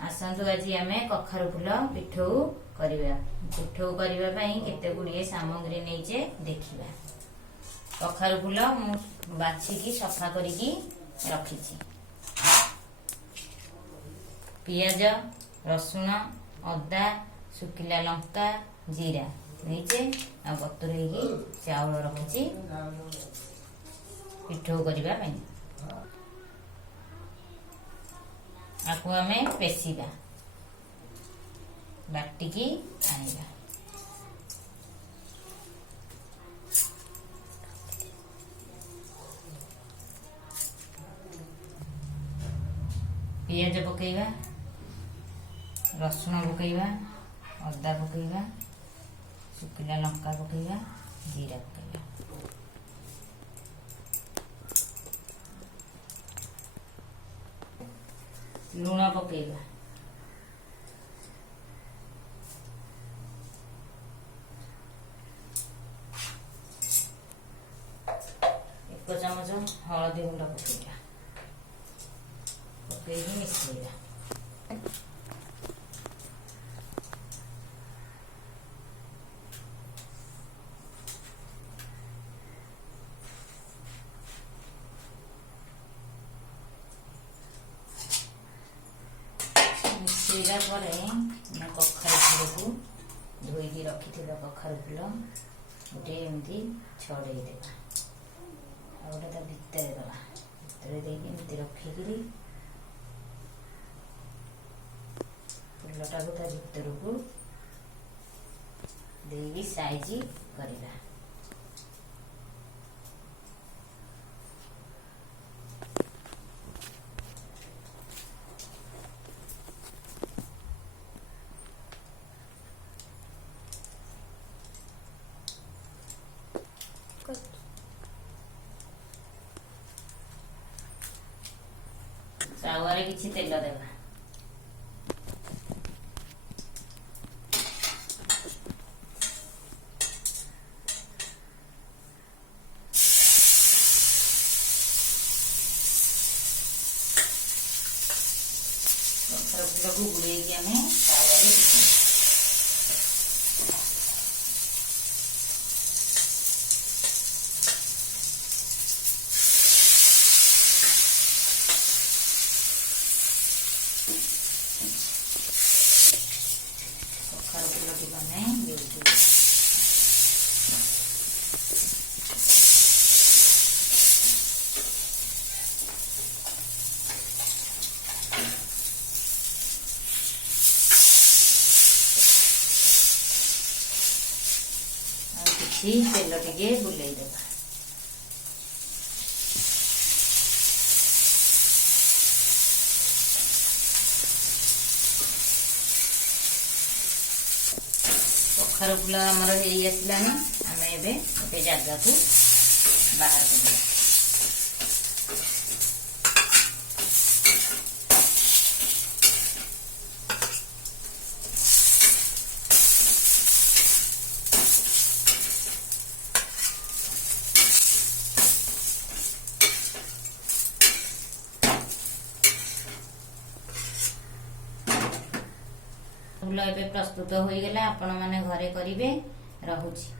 आसंतु आज आम कखारु फूल पिठौ करवा। पिठौ करने केते गुड़िए सामग्री नहींचे देखा। कखारु फूल मु बाछिकी सफा करिकी रखिछि। पियाज, रसुण, अदा, सुखिला लंका, जीरा नहींचे आ बतुरेकी चाउल रखिछि पिठौ करने। आपको आमे पेशिबा बाटिकी आनिबा। पियाज पकेइबा, रसुण पकेइबा, अदा पकेइबा, सुखिला लंका पकेइबा, जीरा पकेइबा। लूण पकेइबा, एक चमच हलदी गुंड पकेइबा, पकेइकी मिसैबा। मिसैला कखारु फूल को धोईकी रखि कखारु फूल गोटे एमती छड़ेदेवा। गोटे भितर दवा भितर देकी रखिकी फूलटा को भितर को देकी साइज करवा। चाउरे किछि तेल देवा। कखारु फूल को गुड़ेकी आम चाउरे कखारु फूल की बने तेल टिके बुलाई देवा। कखारु फूल आमर हो आसलानी आम एबे गोटे जगह को बाहर कर। फूल एबे प्रस्तुत हो गला। आपण माने घरे करिवे। रहुछि।